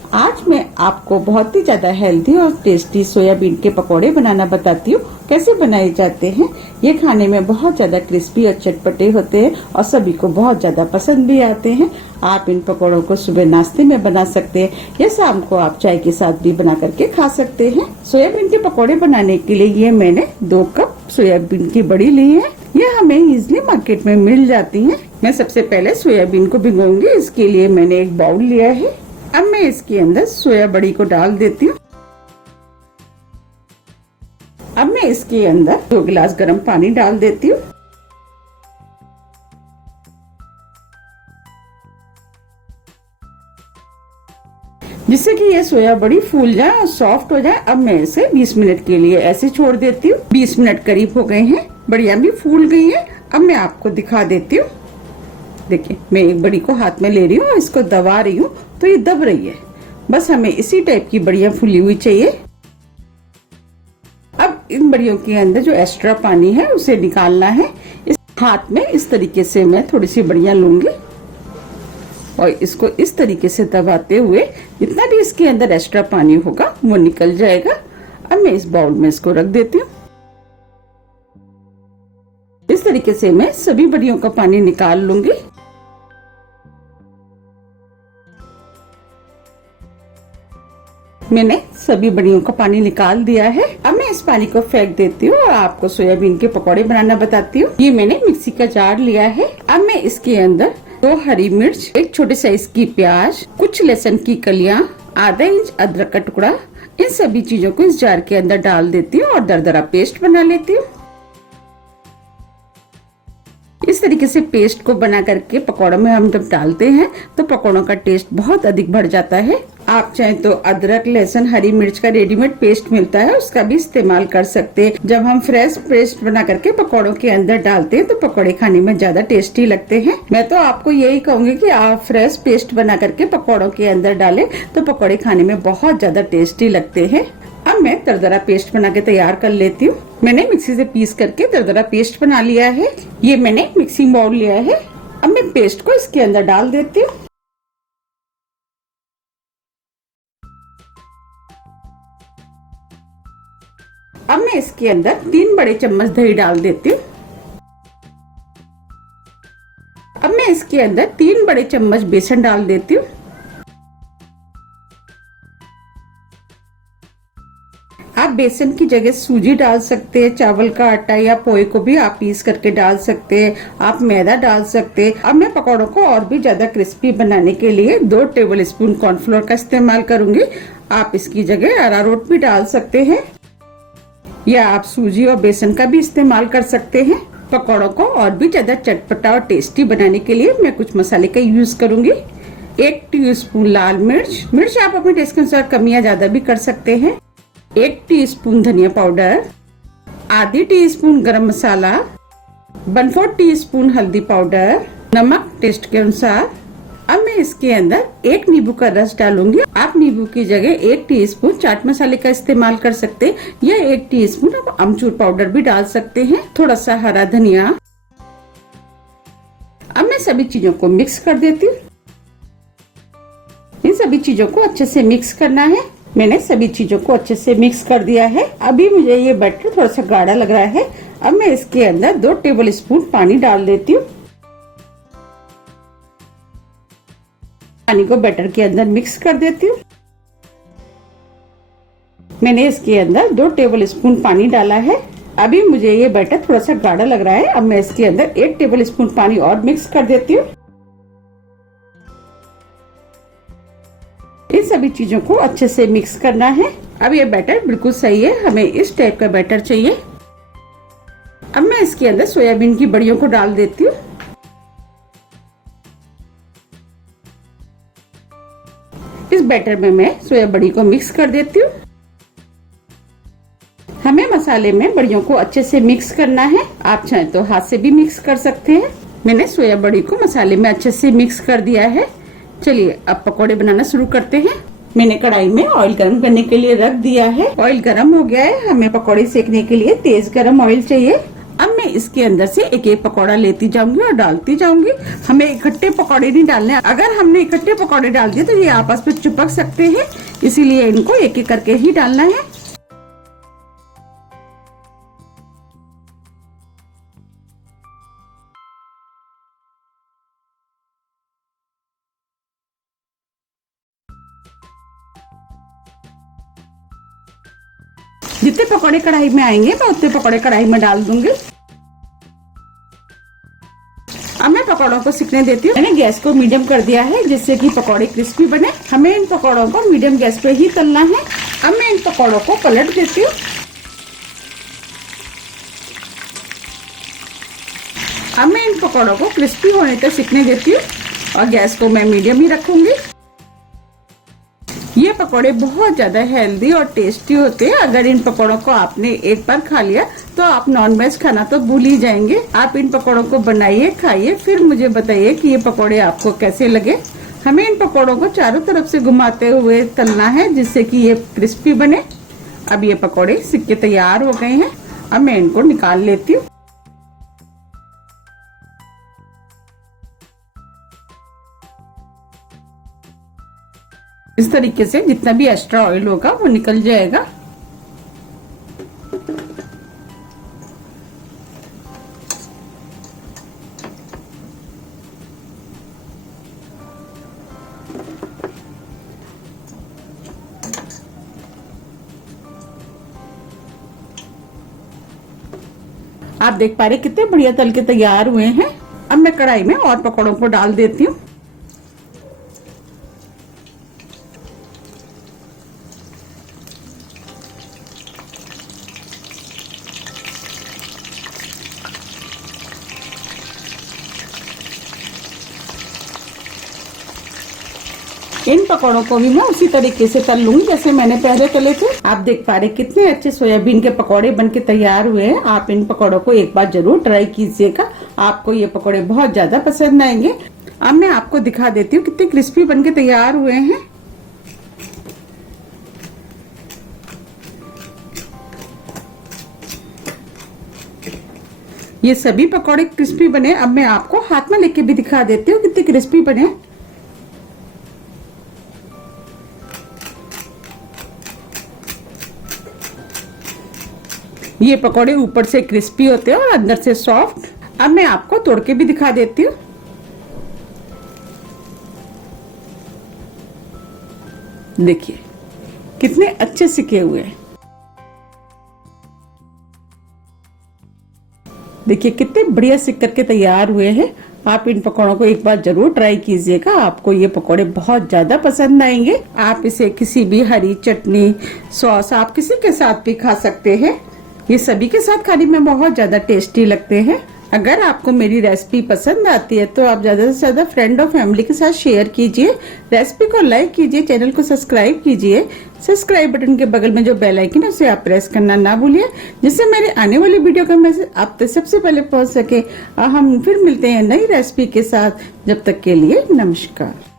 आज मैं आपको बहुत ही ज्यादा हेल्दी और टेस्टी सोयाबीन के पकोड़े बनाना बताती हूँ। कैसे बनाए जाते हैं। ये खाने में बहुत ज्यादा क्रिस्पी और चटपटे होते हैं और सभी को बहुत ज्यादा पसंद भी आते हैं। आप इन पकोड़ों को सुबह नाश्ते में बना सकते हैं या शाम को आप चाय के साथ भी बना करके खा सकते हैं। सोयाबीन के पकोड़े बनाने के लिए ये मैंने 2 कप सोयाबीन की बड़ी ली है। ये हमें इजिली मार्केट में मिल जाती है। मैं सबसे पहले सोयाबीन को भिगोऊंगी। इसके लिए मैंने एक बाउल लिया है। अब मैं इसके अंदर सोया बड़ी को डाल देती हूँ। अब मैं इसके अंदर 2 गिलास गर्म पानी डाल देती हूँ। जिससे कि ये सोया बड़ी फूल जाए और सॉफ्ट हो जाए। अब मैं इसे 20 मिनट के लिए ऐसे छोड़ देती हूँ। 20 मिनट करीब हो गए हैं। बढ़िया भी फूल गई है। अब मैं आपको दिखा देती हूँ। देखिए, मैं एक बड़ी को हाथ में ले रही हूँ और इसको दबा रही हूँ तो ये दब रही है। बस हमें इसी टाइप की बढ़िया फूली हुई चाहिए। अब इन बड़ियों के अंदर जो एक्स्ट्रा पानी है उसे निकालना है। इस हाथ में इस तरीके से मैं थोड़ी सी बढ़िया लूंगी और इसको इस तरीके से दबाते हुए जितना भी इसके अंदर एक्स्ट्रा पानी होगा वो निकल जाएगा। अब मैं इस बाउल में इसको रख देती हूँ। इस तरीके से मैं सभी बड़ियों का पानी निकाल लूंगी। मैंने सभी बड़ियों का पानी निकाल दिया है। अब मैं इस पानी को फेंक देती हूँ और आपको सोयाबीन के पकौड़े बनाना बताती हूँ। ये मैंने मिक्सी का जार लिया है। अब मैं इसके अंदर 2 हरी मिर्च, 1 छोटे साइज की प्याज, कुछ लहसुन की कलियां, आधा इंच अदरक का टुकड़ा, इन सभी चीजों को इस जार के अंदर डाल देती हूँ और दरदरा पेस्ट बना लेती हूँ। इस तरीके से पेस्ट को बना करके पकौड़ों में हम जब डालते हैं तो पकौड़ों का टेस्ट बहुत अधिक बढ़ जाता है। आप चाहे तो अदरक, लहसुन, हरी मिर्च का रेडीमेड पेस्ट मिलता है, उसका भी इस्तेमाल कर सकते हैं। जब हम फ्रेश पेस्ट बना करके पकौड़ों के अंदर डालते हैं तो पकौड़े खाने में ज्यादा टेस्टी लगते हैं। मैं तो आपको यही कहूंगी कि आप फ्रेश पेस्ट बना करके पकौड़ों के अंदर डालें तो पकौड़े खाने में बहुत ज्यादा टेस्टी लगते हैं। अब मैं दरदरा पेस्ट बना के तैयार कर लेती हूँ। मैंने मिक्सी से पीस करके दरदरा पेस्ट बना लिया है। ये मैंने मिक्सिंग बाउल लिया है। अब मैं पेस्ट को इसके अंदर डाल देती हूँ। अब मैं इसके अंदर 3 बड़े चम्मच दही डाल देती हूँ। अब मैं इसके अंदर 3 बड़े चम्मच बेसन डाल देती हूँ। आप बेसन की जगह सूजी डाल सकते हैं, चावल का आटा या पोहे को भी आप पीस करके डाल सकते हैं, आप मैदा डाल सकते हैं। अब मैं पकौड़ों को और भी ज्यादा क्रिस्पी बनाने के लिए 2 टेबल स्पून कॉर्नफ्लोर का इस्तेमाल करूंगी। आप इसकी जगह अरारोट भी डाल सकते हैं या आप सूजी और बेसन का भी इस्तेमाल कर सकते हैं। पकौड़ों को और भी ज्यादा चटपटा और टेस्टी बनाने के लिए मैं कुछ मसाले का यूज करूंगी। 1 टीस्पून लाल मिर्च आप अपने टेस्ट के अनुसार कम या ज्यादा भी कर सकते हैं। 1 टीस्पून धनिया पाउडर, आधी टीस्पून गरम मसाला, 1/4 टीस्पून हल्दी पाउडर, नमक टेस्ट के अनुसार। अब मैं इसके अंदर 1 नींबू का रस डालूंगी। आप नींबू की जगह 1 टीस्पून चाट मसाले का इस्तेमाल कर सकते हैं या 1 टीस्पून आप अमचूर पाउडर भी डाल सकते हैं। थोड़ा सा हरा धनिया। अब मैं सभी चीजों को मिक्स कर देती हूँ। इन सभी चीजों को अच्छे से मिक्स करना है। मैंने सभी चीजों को अच्छे से मिक्स कर दिया है। अभी मुझे ये बैटर थोड़ा सा गाढ़ा लग रहा है। अब मैं इसके अंदर 2 टेबल स्पून पानी डाल देती हूँ। पानी को बैटर के अंदर मिक्स कर देती हूँ। मैंने इसके अंदर 2 टेबल स्पून पानी डाला है। अभी मुझे ये बैटर थोड़ा सा गाढ़ा लग रहा है। अब मैं इसके अंदर 1 टेबल स्पून पानी और मिक्स कर देती हूँ। इन सभी चीजों को अच्छे से मिक्स करना है। अब ये बैटर बिल्कुल सही है। हमें इस टाइप का बैटर चाहिए। अब मैं इसके अंदर सोयाबीन की बड़ियों को डाल देती हूँ। इस बैटर में मैं सोया बड़ी को मिक्स कर देती हूँ। हमें मसाले में बड़ियों को अच्छे से मिक्स करना है। आप चाहे तो हाथ से भी मिक्स कर सकते हैं। मैंने सोया बड़ी को मसाले में अच्छे से मिक्स कर दिया है। चलिए अब पकोड़े बनाना शुरू करते हैं। मैंने कढ़ाई में ऑयल गर्म करने के लिए रख दिया है। ऑयल गर्म हो गया है। हमें पकोड़े सेकने के लिए तेज गर्म ऑयल चाहिए। अब मैं इसके अंदर से एक एक पकौड़ा लेती जाऊंगी और डालती जाऊंगी। हमें इकट्ठे पकौड़े नहीं डालने, अगर हमने इकट्ठे पकौड़े डाल दिए तो ये आपस में चिपक सकते हैं, इसीलिए इनको एक एक करके ही डालना है। जितने पकौड़े कढ़ाई में आएंगे मैं उतने पकौड़े कढ़ाई में डाल दूंगी। अब मैं पकौड़ों को सिकने देती हूँ। मैंने गैस को मीडियम कर दिया है जिससे कि पकौड़े क्रिस्पी बने। हमें इन पकौड़ों को मीडियम गैस पे ही तलना है। अब मैं इन पकौड़ों को पलट देती हूँ। अब मैं इन पकौड़ों को क्रिस्पी होने तक सिकने देती हूँ और गैस को मैं मीडियम ही रखूंगी। ये पकौड़े बहुत ज्यादा हेल्दी और टेस्टी होते हैं। अगर इन पकौड़ों को आपने एक बार खा लिया तो आप नॉनवेज खाना तो भूल ही जाएंगे। आप इन पकौड़ों को बनाइए, खाइए, फिर मुझे बताइए कि ये पकौड़े आपको कैसे लगे। हमें इन पकौड़ों को चारों तरफ से घुमाते हुए तलना है जिससे कि ये क्रिस्पी बने। अब ये पकौड़े सिक के तैयार हो गए हैं। अब मैं इनको निकाल लेती हूँ। इस तरीके से जितना भी एक्स्ट्रा ऑयल होगा वो निकल जाएगा। आप देख पा रहे कितने बढ़िया तल के तैयार हुए हैं। अब मैं कढ़ाई में और पकौड़ों को डाल देती हूँ। इन पकौड़ों को भी मैं उसी तरीके से तल लूंगी जैसे मैंने पहले तले थे। आप देख पा रहे कितने अच्छे सोयाबीन के पकौड़े बनके तैयार हुए हैं। आप इन पकौड़ों को एक बार जरूर ट्राई कीजिएगा, आपको ये पकौड़े बहुत ज्यादा पसंद आएंगे। अब मैं आपको दिखा देती हूँ कितने क्रिस्पी बनके तैयार हुए हैं। ये सभी पकौड़े क्रिस्पी बने। अब मैं आपको हाथ में लेके भी दिखा देती हूँ कितने क्रिस्पी बने। ये पकौड़े ऊपर से क्रिस्पी होते हैं और अंदर से सॉफ्ट। अब मैं आपको तोड़ के भी दिखा देती हूँ। देखिए कितने अच्छे सिके हुए हैं। देखिए कितने बढ़िया सिक करके तैयार हुए हैं। आप इन पकौड़ों को एक बार जरूर ट्राई कीजिएगा, आपको ये पकौड़े बहुत ज्यादा पसंद आएंगे। आप इसे किसी भी हरी चटनी, सॉस, आप किसी के साथ भी खा सकते हैं। ये सभी के साथ खाने में बहुत ज्यादा टेस्टी लगते हैं। अगर आपको मेरी रेसिपी पसंद आती है तो आप ज्यादा से ज्यादा फ्रेंड और फैमिली के साथ शेयर कीजिए। रेसिपी को लाइक कीजिए, चैनल को सब्सक्राइब कीजिए। सब्सक्राइब बटन के बगल में जो बेल आइकन है उसे आप प्रेस करना ना भूलिए, जिससे मेरे आने वाली वीडियो का मैसेज आप तक सबसे पहले पहुंच सके। हम फिर मिलते हैं नई रेसिपी के साथ। जब तक के लिए नमस्कार।